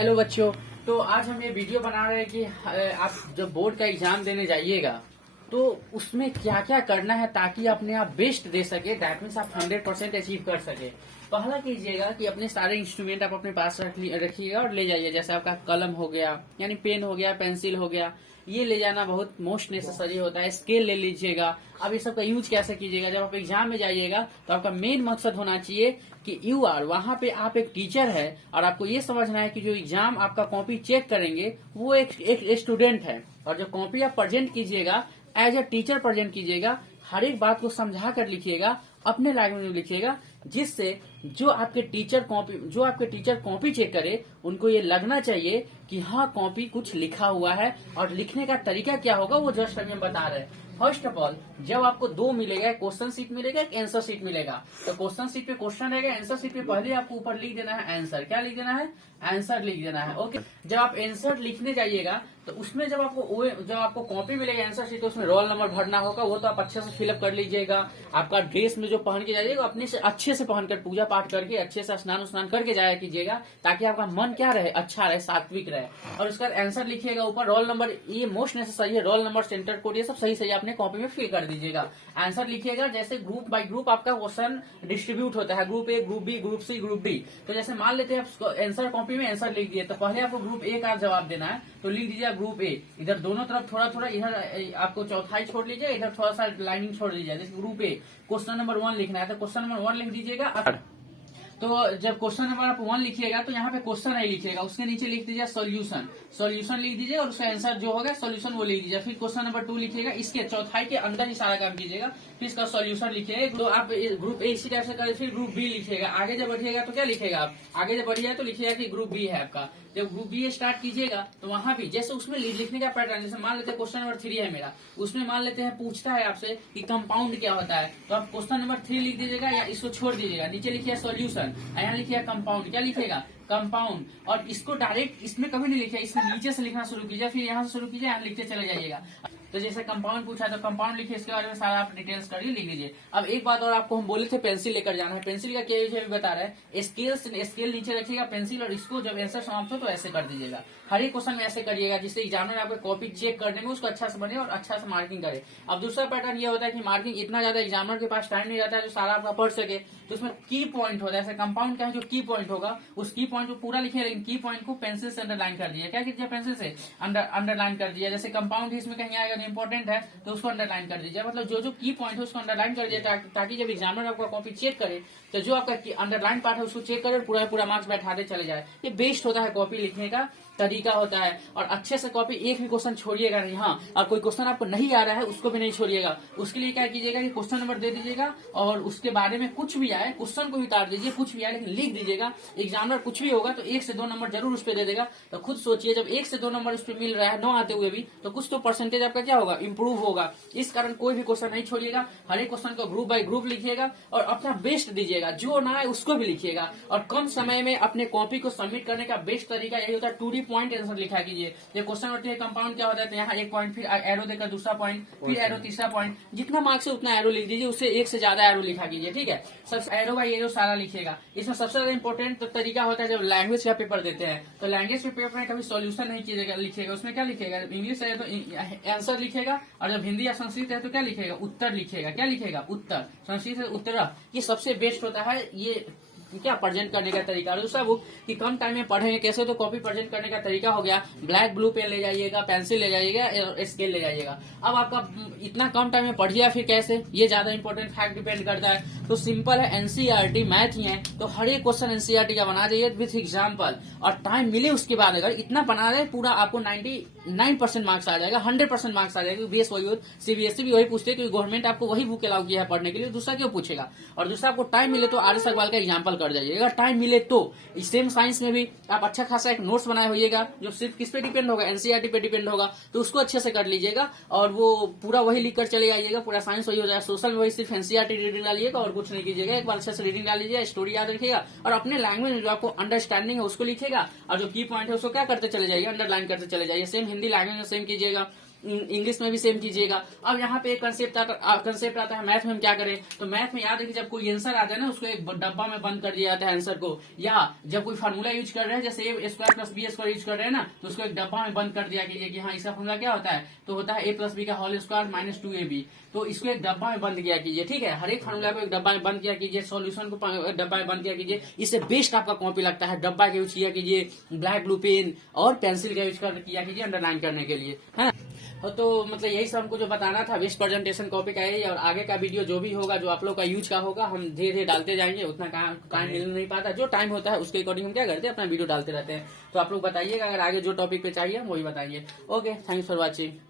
Hello बच्चों। तो आज हम ये वीडियो बना रहे हैं कि आप जब बोर्ड का एग्जाम देने जाइएगा तो उसमें क्या क्या करना है ताकि अपने आप बेस्ट दे सके। दैट मीन्स आप 100% अचीव कर सके। पहला कीजिएगा कि अपने सारे इंस्ट्रूमेंट आप अपने पास रखिएगा और ले जाइए। जैसे आपका कलम हो गया, यानी पेन हो गया, पेंसिल हो गया, ये ले जाना बहुत मोस्ट नेसेसरी होता है। स्केल ले लीजिएगा। अब ये सब का यूज कैसे कीजिएगा, जब आप एग्जाम में जाइएगा तो आपका मेन मकसद होना चाहिए कि यू आर वहां पे आप एक टीचर है और आपको ये समझना है कि जो एग्जाम आपका कॉपी चेक करेंगे वो एक स्टूडेंट है। और जो कॉपी आप प्रेजेंट कीजिएगा एज ए टीचर प्रेजेंट कीजिएगा। हर एक बात को समझा कर लिखिएगा, अपने लैंग्वेज में लिखिएगा, जिससे जो आपके टीचर कॉपी चेक करे उनको ये लगना चाहिए कि हाँ कॉपी कुछ लिखा हुआ है। और लिखने का तरीका क्या होगा वो जस्ट अभी हम बता रहे हैं। फर्स्ट ऑफ ऑल, जब आपको दो मिलेगा, क्वेश्चन शीट मिलेगा, एक आंसर शीट मिलेगा। तो क्वेश्चन शीट पे क्वेश्चन रहेगा, आंसर शीट पे पहले आपको ऊपर लिख देना है आंसर। क्या लिख देना है? आंसर लिख देना है। ओके। जब आप आंसर लिखने जाइएगा तो उसमें जब आपको कॉपी मिलेगा आंसर शीट, तो उसमें रोल नंबर भरना होगा। वो तो आप अच्छे से फिलअप कर लीजिएगा। आपका ड्रेस में जो पहन के जाइएगा अपने से अच्छे से पहनकर पूजा पाठ करके अच्छे से स्नान करके जाया कीजिएगा, ताकि आपका मन क्या रहे, अच्छा रहे, सात्विक रहे। और उसका आंसर लिखिएगा ऊपर। रोल नंबर ये मोस्ट नेसेसरी है। रोल नंबर, सेंटर कोड, ये सब सही सही अपने कॉपी में फिल कर दीजिएगा। आंसर लिखिएगा। जैसे ग्रुप बाय ग्रुप आपका क्वेश्चन डिस्ट्रीब्यूट होता है, group A, group B, group C, group D. तो जैसे मान लेते हैं आंसर कॉपी में आंसर लिख दिए, तो पहले आपको ग्रुप ए का जवाब देना है, तो लिख दीजिए ग्रुप ए। इधर दोनों तरफ थोड़ा थोड़ा, इधर आपको चौथाई छोड़ लीजिए, इधर थोड़ा सा लाइनिंग छोड़ दीजिए। जैसे ग्रुप ए क्वेश्चन नंबर 1 लिखना है तो क्वेश्चन नंबर 1 लिख दीजिएगा। तो जब क्वेश्चन नंबर आप 1 लिखिएगा तो यहाँ पे क्वेश्चन नहीं लिखिएगा, उसके नीचे लिख दीजिए सॉल्यूशन। सॉल्यूशन लिख दीजिए और उसका आंसर जो होगा सॉल्यूशन वो लिख दीजिए। फिर क्वेश्चन नंबर 2 लिखिएगा, इसके चौथाई के अंदर ही सारा काम कीजिएगा, फिर इसका सॉल्यूशन लिखिएगा। तो आप ग्रुप ए इसी टाइप से करें। फिर ग्रुप बी लिखिएगा। आगे जब बढ़िएगा तो क्या लिखेगा आप? आगे जब बढ़िएगा तो लिखिएगा कि ग्रुप बी है आपका। जब ग्रुप बी स्टार्ट कीजिएगा तो वहां भी जैसे उसमें लिखने का पैटर्न, जैसे मान लेते हैं क्वेश्चन नंबर 3 है मेरा, उसमें मान लेते हैं पूछता है आपसे कि कंपाउंड क्या होता है, तो आप क्वेश्चन नंबर 3 लिख दीजिएगा या इसको छोड़ दीजिएगा। नीचे लिखिए सॉल्यूशन, यहाँ लिखिए कंपाउंड। क्या लिखेगा? कंपाउंड। और इसको डायरेक्ट इसमें कभी नहीं लिखिए, इसमें नीचे से लिखना शुरू कीजिए, फिर यहाँ से शुरू कीजिए, यहाँ लिखते चले जाइएगा। तो जैसे कंपाउंड पूछा तो कंपाउंड लिखिए, इसके बारे में सारा आप डिटेल्स करिए, लिख लीजिए। अब एक बात और आपको हम बोले थे पेंसिल लेकर जाना है। पेंसिल का क्या यूज है बता रहे हैं। स्केल नीचे रखिएगा पेंसिल, और इसको जब आंसर समाप्त हो तो ऐसे कर दीजिएगा। हर एक क्वेश्चन में ऐसे करिएगा जिससे एग्जामिनर आपको कॉपी चेक करने में उसको अच्छा से बने और अच्छा से मार्किंग करे। अब दूसरा पैटर्न ये होता है कि मार्किंग इतना ज्यादा एग्जामिनर के पास टाइम नहीं रहता है जो सारा आपका पढ़ सके, तो उसमें की पॉइंट होता है। जैसे कंपाउंड का है जो की पॉइंट होगा, उस की पॉइंट को पूरा लिखिए, लेकिन की पॉइंट को पेंसिल से अंडरलाइन कर दीजिए। क्या कीजिए? पेंसिल से अंडरलाइन कर दीजिए। जैसे कंपाउंड इसमें कहीं आएगा इंपॉर्टेंट है तो उसको अंडरलाइन कर दीजिए। मतलब जो की पॉइंट है उसको अंडरलाइन कर दीजिए, ताकि जब एग्जामिनर आपका कॉपी चेक करे तो जो आपका अंडरलाइन पार्ट है उसको चेक करे और पूरा मार्क्स बैठाते चले जाए। ये बेस्ट होता है कॉपी लिखने का तरीका होता है। और अच्छे से कॉपी, एक भी क्वेश्चन छोड़िएगा नहीं। हाँ, अब कोई क्वेश्चन आपको नहीं आ रहा है उसको भी नहीं छोड़िएगा। उसके लिए क्या कीजिएगा कि क्वेश्चन नंबर दे दीजिएगा और उसके बारे में कुछ भी आए क्वेश्चन को भी उतार दीजिए, कुछ भी आए लेकिन लिख दीजिएगा। एग्जामिनर कुछ भी होगा तो 1 से 2 नंबर जरूर उस पर दे देगा। तो खुद सोचिए, जब 1 से 2 नंबर उस पर मिल रहा है 9 आते हुए भी, तो कुछ तो परसेंटेज आपका क्या होगा, इंप्रूव होगा। इस कारण कोई भी क्वेश्चन नहीं छोड़िएगा। हर एक क्वेश्चन को ग्रुप बाय ग्रुप लिखिएगा और अपना बेस्ट दीजिएगा। जो ना आए उसको भी लिखिएगा। और कम समय में अपने कॉपी को सबमिट करने का बेस्ट तरीका यही होता है, 2D पॉइंट आंसर लिखा कीजिए। ये क्वेश्चन होती है कंपाउंड क्या होता है, तो यहाँ 1 पॉइंट, फिर एरो देकर दूसरा पॉइंट, फिर एरो तीसरा पॉइंट। जितना मार्क्स है उतना एरो लिख दीजिए, उससे 1 से ज्यादा एरो लिखा कीजिए। ठीक है, सब एरो बाय एरो सारा लिखिएगा। इसमें सबसे ज्यादा इंपॉर्टेंट तो तरीका होता है जब लैंग्वेज का पेपर देते हैं, तो लैंग्वेज के पेपर में कभी सॉल्यूशन नहीं कीजिएगा, लिखिएगा। उसमें क्या लिखेगा? इंग्लिश है तो आंसर लिखेगा, और जब हिंदी या संस्कृत है तो क्या लिखेगा? उत्तर लिखेगा। क्या लिखेगा? उत्तर। संस्कृत है उत्तर। ये सबसे बेस्ट होता है ये क्या प्रेजेंट करने का तरीका। और दूसरा बुक कि कम टाइम में पढ़ेंगे कैसे, तो कॉपी प्रेजेंट करने का तरीका हो गया, ब्लैक ब्लू पेन ले जाइएगा, पेंसिल ले जाइएगा, स्केल ले जाइएगा। अब आपका इतना कम टाइम में पढ़िए फिर कैसे, ये ज्यादा इंपॉर्टेंट फैक्ट डिपेंड करता है। तो सिंपल है, एनसीईआरटी मैथ ही है तो हर एक क्वेश्चन एनसीईआरटी का बना जाइए विथ एग्जाम्पल, और टाइम मिले उसके बाद अगर इतना बना रहे पूरा आपको 99% मार्क्स आ जाएगा, 100% मार्क्स आ जाएगा। बीएस वही, सीबीएसई भी वही पूछते हैं क्योंकि गवर्नमेंट आपको वही बुक अलाउ किया है पढ़ने के लिए, दूसरा क्यों पूछेगा। और दूसरा आपको टाइम मिले तो आर्यस अग्रवाल का एग्जाम्पल कर जाइएगा, टाइम मिले तो। सेम साइंस में भी आप अच्छा खासा एक नोट्स बनाए होइएगा जो सिर्फ किस पे डिपेंड होगा, एनसीईआरटी पे डिपेंड होगा, तो उसको अच्छे से कर लीजिएगा और वो पूरा वही लिख कर चले आइएगा, पूरा साइंस वही हो जाएगा। सोशल में वही सिर्फ एनसीईआरटी रीडिंग डालिएगा और कुछ नहीं कीजिएगा। एक बार अच्छे से रीडिंग डाल लीजिएगा, स्टोरी याद रखिएगा और अपने लैंग्वेज में जो आपको अंडरस्टैंडिंग है उसको लिखिएगा, और जो की पॉइंट है उसको क्या करते चले जाइए, अंडरलाइन करते चले जाइए। सेम हिंदी लैंग्वेज में सेम कीजिएगा। इंग्लिश में भी सेम कीजिएगा। अब यहाँ पे एक कंसेप्ट आता है मैथ में हम क्या करें, तो मैथ में याद है कि जब कोई आंसर आता है ना उसको एक डब्बा में बंद कर दिया जाता है आंसर को, या जब कोई फार्मूला यूज कर रहे हैं जैसे a square plus b square use कर रहे हैं ना, तो उसको एक डब्बा में बंद कर दिया कीजिए कि हाँ इसका फॉर्मूला क्या होता है, तो होता है ए प्लस बी का होल स्क्वायर माइनस 2ab। तो इसको एक डब्बा में बंद किया कीजिए, ठीक है, हर एक फार्मूला को एक डब्बा में बंद किया कीजिए, सॉल्यूशन को डब्बा में बंद किया कीजिए। इससे बेस्ट आपका कॉपी लगता है, डब्बा का यूज किया कीजिए, ब्लैक ब्लू पेन और पेंसिल का यूज किया कीजिए अंडरलाइन करने के लिए, है। तो मतलब यही सब हमको जो बताना था बेस्ट प्रेजेंटेशन कॉपी का यही, और आगे का वीडियो जो भी होगा जो आप लोग का यूज का होगा हम धीरे धीरे डालते जाएंगे, उतना टाइम मिल नहीं पाता, जो टाइम होता है उसके अकॉर्डिंग हम क्या करते हैं अपना वीडियो डालते रहते हैं। तो आप लोग बताइएगा अगर आगे जो टॉपिक पे चाहिए हम वही बताइए। Okay, thanks for watching.